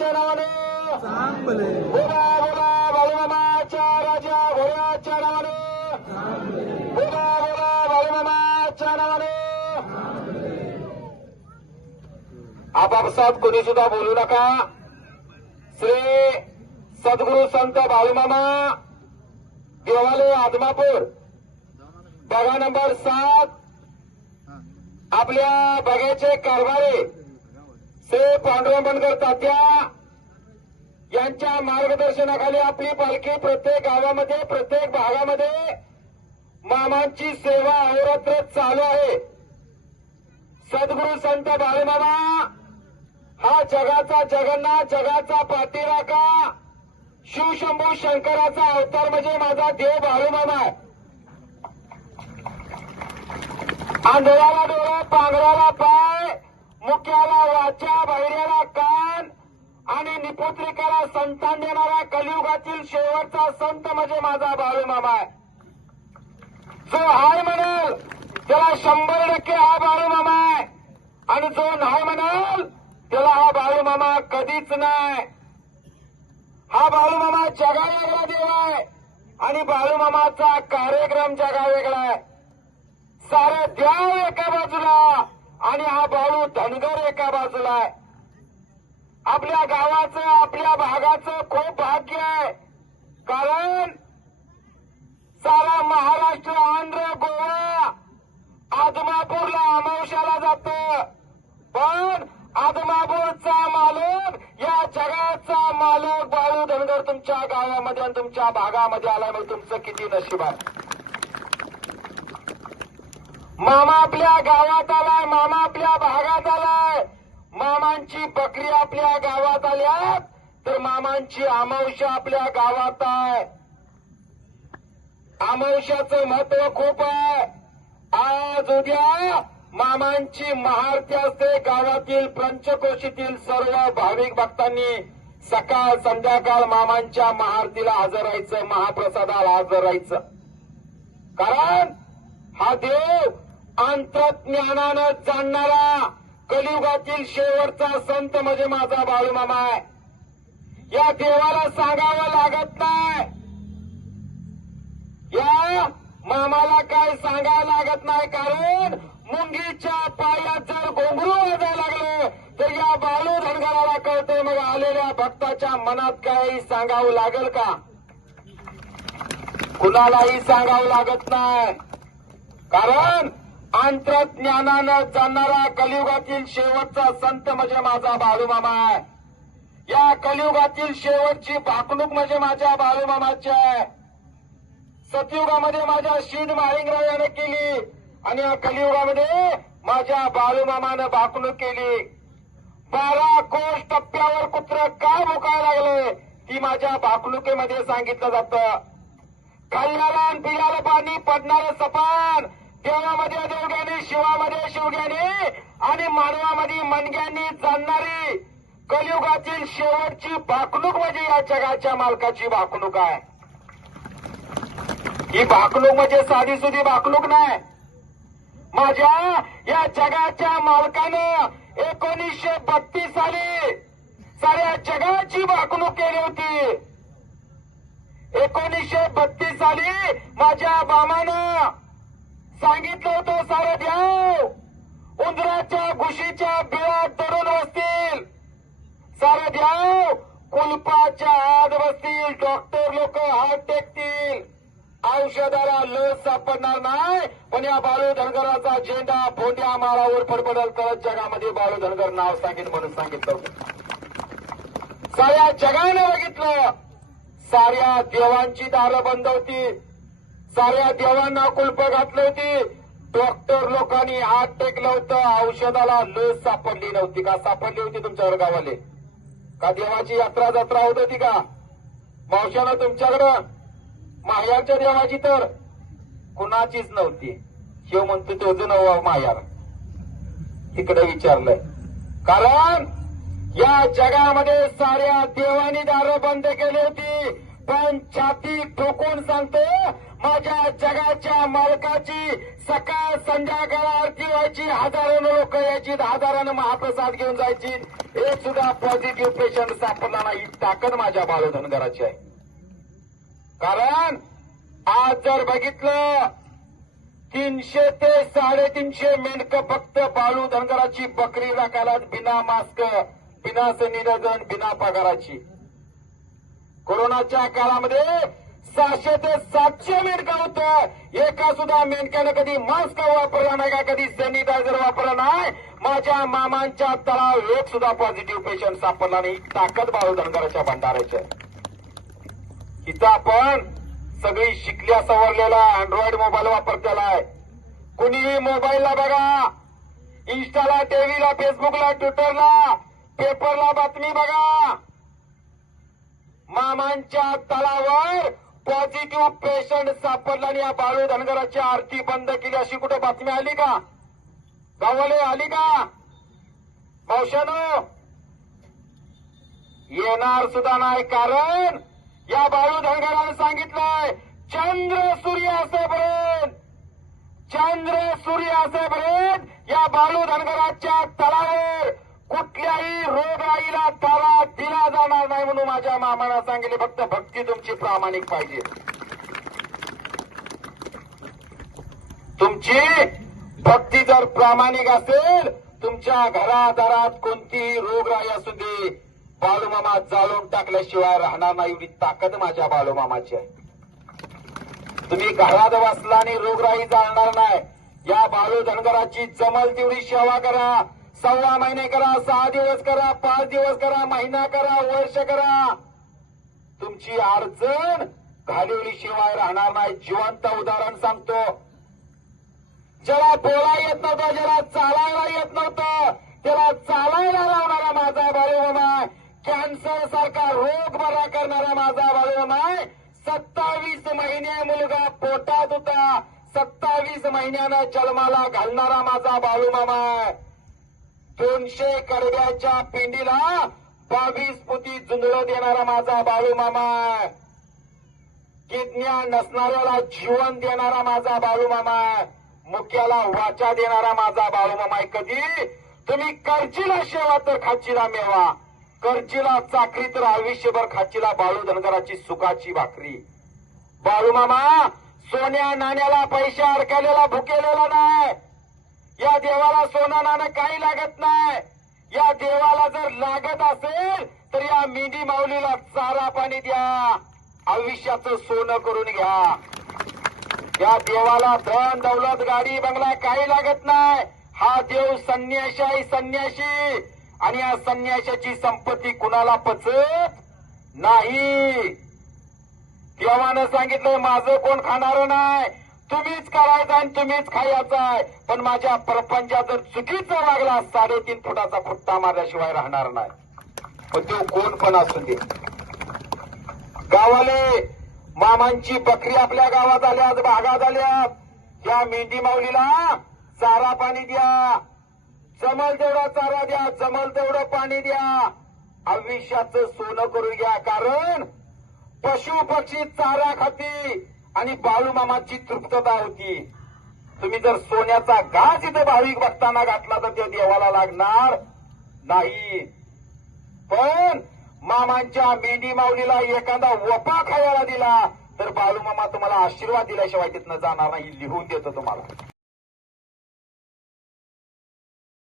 भोळ्याच्या नावानं बोला बोला बाळूमामाच्या राजा भोळ्याच्या नावानं. बोला बोला बाळूमामाच्या नावानं. आपापसात कोणी सुद्धा बोलू नका. श्री सद्गुरू संत बाळूमामा देवालय आदमापूर. बघा नंबर सात. आपल्या बघ्याचे कारभारी. ते पांडुरंग बनकर तात्या यांच्या मार्गदर्शनाखाली आपली पालखी प्रत्येक गावामध्ये प्रत्येक भागामध्ये मामांची सेवा अहोरात्र चालू आहे. सद्गुरू संत बाळेमामा हा जगाचा जगन्नाथ जगाचा पाठीराखा शिवशंभू शंकराचा अवतार म्हणजे माझा देव बाळूमामा आहे. आंधळाला डोळा पांघराला पाय मुख्याला वाचा बहिऱ्याला कान आणि निपुत्रिकाला संतान देणारा कलियुगातील शेवटचा संत म्हणजे माझा बाळूमामा आहे. जो हाय म्हणाल त्याला शंभर टक्के हा बाळूमामा आहे. आणि जो नाही म्हणाल त्याला हा बाळूमामा कधीच नाही. हा बाळूमामा जगा वेगळा देव आहे. आणि बाळूमामाचा कार्यक्रम जगा वेगळा आहे. सारं द्या एका बाजूला. आणि हा बाळू धनगर एका बाजूला आहे. आपल्या गावाचं आपल्या भागाचं खूप भाग्य आहे. कारण सारा महाराष्ट्र आंध्र गोवा आदमापूरला अमावश्याला जात. पण आदमापूरचा मालक या जगाचा मालक बाळू धनगर तुमच्या गावामध्ये आणि तुमच्या भागामध्ये आला म्हणजे तुमचं किती नशीब आहे. मामा आपल्या गावात आलाय मामा आपल्या भागात आलाय. मामांची बकरी आपल्या गावात आल्यात तर मामांची अमावश्या आपल्या गावात आहे. अमावस्याचं महत्त्व खूप आहे. आज उद्या मामांची महाआरती असते. गावातील पंचकोशीतील सर्व भाविक भक्तांनी सकाळ संध्याकाळ मामांच्या महाआरतीला हजर राहायचं महाप्रसादाला हजर राहायचं. कारण हा देव अंतज्ञानानं जाणणारा कलियुगातील शेवटचा संत म्हणजे माझा बाळूमामा आहे. या देवाला सांगावं लागत नाही. या मामाला काय सांगावं लागत नाही कारण मुंगीच्या पायात जर घोंगरू वाजायला लागलं तर या बालू धनगराला कळतंय मग आलेल्या भक्ताच्या मनात काही सांगावं लागेल का? कुणालाही सांगावं लागत नाही. कारण अंतज्ञानानं जाणणारा कलियुगातील शेवटचा संत म्हणजे माझा बाळूमामा. आहे या कलियुगातील शेवटची भाकणूक म्हणजे माझ्या बाळूमामाची. आहे सतयुगामध्ये माझ्या शीद माळिंगराव यानं केली आणि या कलियुगामध्ये माझ्या बाळूमामानं भाकणूक केली. बारा कोश टप्प्यावर कुत्र का भुकायला लागले ती माझ्या भाकणुकीमध्ये सांगितलं जातं. खाल्ल्याला पिल्याला पाणी पडणारं मानवामध्ये मनग्याने जाणणारी कलियुगातील शेवटची भाकणूक म्हणजे या जगाच्या मालकाची भाकणूक आहे. ही भाकणूक म्हणजे साधी सुधी भाकणूक नाही. माझ्या या जगाच्या मालकानं एकोणीसशे बत्तीस साली साऱ्या जगाची भाकणूक केली होती. एकोणीसशे बत्तीस साली माझ्या बामानं सांगितलं होतं सारं ध्यान सारं द्याव कुलपाच्या आत बसतील डॉक्टर लोक हात टेकतील. औषधाला लस सापडणार नाही पण या बाळू धनगराचा झेंडा फोंड्या माळावर फडफडल करत जगामध्ये बाळू धनगर नाव सांगेन म्हणून सांगितलं साऱ्या जगानं बघितलं. साऱ्या देवांची दारं बंद होती साऱ्या देवांना कुलप घातली होती. डॉक्टर लोकांनी हात टेकलं होतं. औषधाला लस सापडली नव्हती. का सापडली होती तुमच्या वर्गावाले का देवाची यात्रा जत्रा होत होती का? मावशानं तुमच्याकडं मायाच्या देवाची तर कुणाचीच नव्हती. शिव म्हणतो तो नव मायार तिकडे विचारलंय. कारण या जगामध्ये साऱ्या देवानी दारं बंद केली होती. पण छाती ठोकून सांगतो माझ्या जगाच्या मालकाची सकाळ संध्याकाळ आरती व्हायची. हजारानं लोक यायची हजारानं महाप्रसाद घेऊन जायची. हे सुद्धा पॉझिटिव्ह पेशंट सापडला नाही ताकद माझ्या बालधनगराची आहे. कारण आज जर बघितलं तीनशे ते साडेतीनशे मेंढकं फक्त बाळू धनगराची बकरी राखायला बिना मास्क बिना निरोधन बिना पगाराची. कोरोनाच्या काळामध्ये सहाशे ते सातशे मेंढका होतं. एका सुद्धा मेंढक्यानं कधी मास्क वापरला नाही का? कधी सॅनिटायझर वापरला नाही माझ्या मामांच्या तळाव एक सुद्धा पॉझिटिव्ह पेशंट सापडला नाही. ताकद बाळू धनगराच्या भंडाराची इथं आपण सगळी शिकल्या सवरलेला अँड्रॉइड मोबाईल वापरतेला आहे. कुणीही मोबाईलला बघा. इन्स्टाला टीव्हीला फेसबुकला ट्विटरला पेपरला बातमी बघा. मामांच्या तळावर पॉझिटिव्ह पेशंट सापडला आणि या बाळू धनगराची आरती बंद केली अशी कुठे बातमी आली का? गावाले आली का? मावशानो येणार सुद्धा नाही कारण या बाळू धनगराने सांगितलंय चंद्र सूर्य असेपर्यंत चंद्र सूर्य असेपर्यंत या बाळू धनगराच्या तळावर. कुठल्याही रोगराईला तारा दिला जाणार नाही म्हणून माझ्या मामाला सांगितले फक्त भक्ती तुमची प्रामाणिक पाहिजे. तुमची भक्ती जर प्रामाणिक असेल तुमच्या घरादारात कोणतीही रोगराई असू दे बालूमामा जाळून टाकल्याशिवाय राहणार नाही एवढी ताकद माझ्या बालूमामाची आहे. तुम्ही घरात बसला आणि रोगराई जाणणार नाही. या बालू धनगराची जमल तेवढी सेवा करा. सव्वा महिने करा सहा दिवस करा पाच दिवस करा महिना करा वर्ष करा. तुमची अडचण घालवली शिवाय राहणार नाही. जिवंत उदाहरण सांगतो. ज्याला बोला येत नव्हतं ज्याला चालायला येत नव्हतं त्याला चालायला लावणारा माझा बाळूमामा कॅन्सर सारखा रोग बरा करणारा माझा बाळूमामा सत्तावीस महिने मुलगा पोटात होता. सत्तावीस महिन्यानं जन्माला घालणारा माझा बाळूमामा दोनशे कडव्याच्या पिंडीला बावीस पुती जुंदळ देणारा माझा बाळूमामा किडन्या नसणाऱ्याला जीवन देणारा माझा बाळूमामा मुख्याला वाचा देणारा माझा बाळू मामा कधी? तुम्ही कर्जीला शेवा तर खाचीला मेवा. कर्जीला चाकरी तर आयुष्यभर खाचीला बाळू धनगराची सुखाची भाकरी. बाळूमामा सोन्या नाण्याला पैसे अडकलेला भुकेलेला नाही. या देवाला सोनं नाणं काही लागत नाही. या देवाला जर लागत असेल तर या मेंढी माऊलीला चारा पाणी द्या. आयुष्याचं सोनं करून घ्या. या देवाला धन दौलत गाडी बंगला काही लागत नाही. हा देव संन्याशी आहे संन्याशी. आणि या संन्याशाची संपत्ती कुणाला पचत नाही? देवानं सांगितलंय माझं कोण खाणार नाही. तुम्हीच करायचा आणि तुम्हीच खायचा आहे पण माझ्या प्रपंचा जर चुकीचा लागला साडेतीन फुटाचा खुट्टा मारल्याशिवाय राहणार नाही. पण तो कोण पण असू दे. गावाले मामांची बकरी आपल्या गावात आल्यात भागात आल्यात या मेंढी माऊलीला चारा पाणी द्या. जमल तेवढा चारा द्या जमल तेवढं पाणी द्या. आयुष्याचं सोनं करून घ्या कारण पशु पक्षी चारा खाती. आणि बाळूमामाची तृप्तता होती. तुम्ही जर सोन्याचा गाज इथं भाविक बघताना घातला तर ते देवाला लागणार नाही. पण मामांच्या मेंढी माऊलीला एखादा वपा खायला दिला तर बाळूमामा तुम्हाला आशीर्वाद दिल्याशिवाय तिथनं जाणार नाही लिहून देतो तुम्हाला.